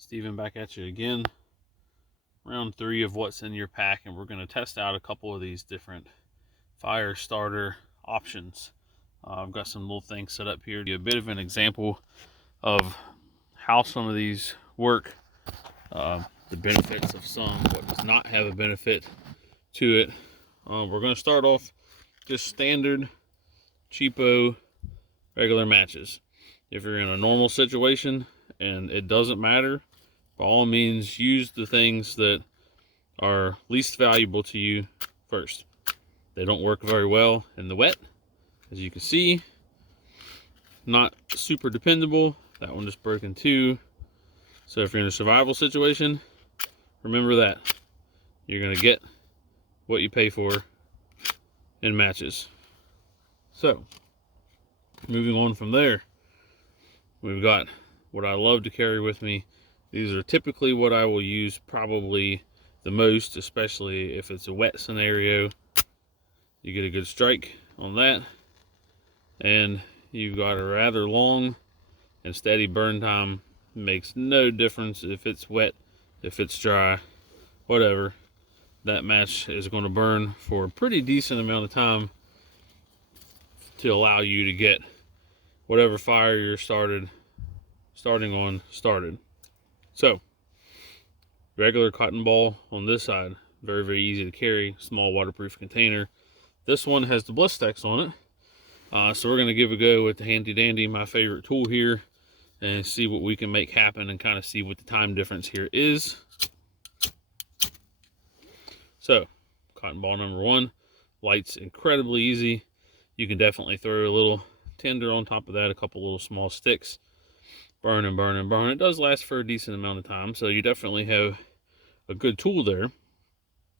Steven back at you again. Round 3 of what's in your pack, and we're going to test out a couple of these different fire starter options. I've got some little things set up here to give you a bit of an example of how some of these work, the benefits of some, what does not have a benefit to it. We're going to start off just standard, cheapo, regular matches. If you're in a normal situation and it doesn't matter, by all means use the things that are least valuable to you first. They don't work very well in the wet, as you can see. Not super dependable. That one just broke in two. So if you're in a survival situation, remember that you're going to get what you pay for in matches. So moving on from there, we've got what I love to carry with me. These are typically what I will use probably the most, especially if it's a wet scenario. You get a good strike on that, and you've got a rather long and steady burn time. It makes no difference if it's wet, if it's dry, whatever. That match is going to burn for a pretty decent amount of time to allow you to get whatever fire you're started. So, regular cotton ball on this side, very, very easy to carry, small waterproof container. This one has the Blistex on it. So we're going to give a go with the handy dandy, my favorite tool here, and see what we can make happen and kind of see what the time difference here is. So, cotton ball number 1, light's incredibly easy. You can definitely throw a little tinder on top of that, a couple little small sticks. Burn and burn and burn. It does last for a decent amount of time, so you definitely have a good tool there.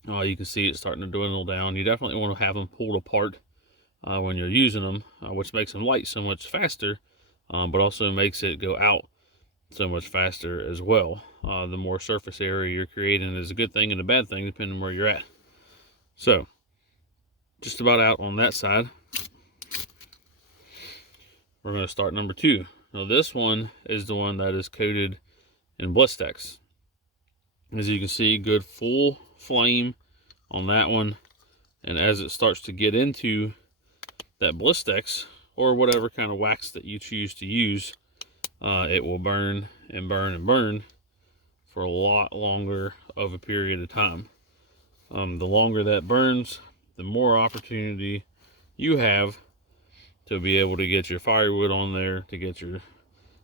You can see it starting to dwindle down. You definitely want to have them pulled apart when you're using them, which makes them light so much faster, but also makes it go out so much faster as well. The more surface area you're creating is a good thing and a bad thing depending on where you're at. So, just about out on that side. We're going to start number 2. Now this one is the one that is coated in Blistex. As you can see, good full flame on that one. And as it starts to get into that Blistex, or whatever kind of wax that you choose to use, it will burn and burn and burn for a lot longer of a period of time. The longer that burns, the more opportunity you have to be able to get your firewood on there, to get your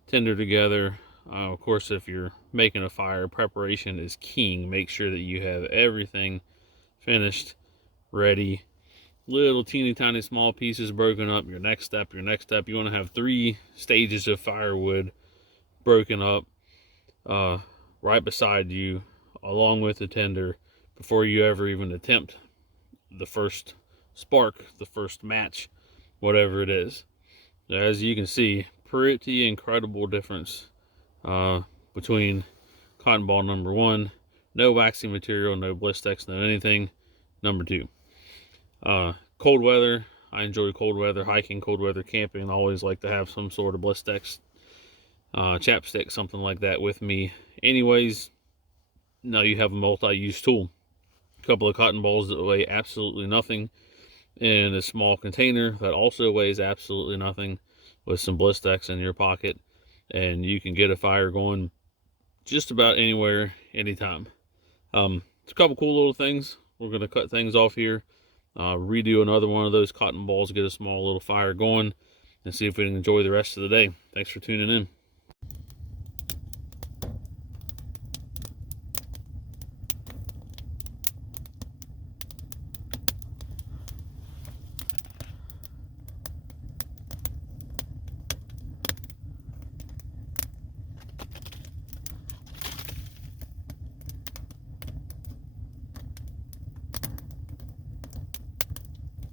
tinder together. Of course, if you're making a fire, preparation is king. Make sure that you have everything finished, ready. Little teeny tiny small pieces broken up. Your next step. You want to have 3 stages of firewood broken up right beside you, along with the tinder, before you ever even attempt the first spark, the first match, whatever it is. As you can see, pretty incredible difference between cotton ball number 1, no waxing material, no Blistex, no anything. Number 2, cold weather. I enjoy cold weather, hiking, cold weather camping. I always like to have some sort of Blistex, chapstick, something like that with me. Anyways, now you have a multi-use tool. A couple of cotton balls that weigh absolutely nothing in a small container that also weighs absolutely nothing, with some Blistex in your pocket, and you can get a fire going just about anywhere, anytime. It's a couple cool little things. We're going to cut things off here, redo another one of those cotton balls, get a small little fire going, and see if we can enjoy the rest of the day. Thanks for tuning in.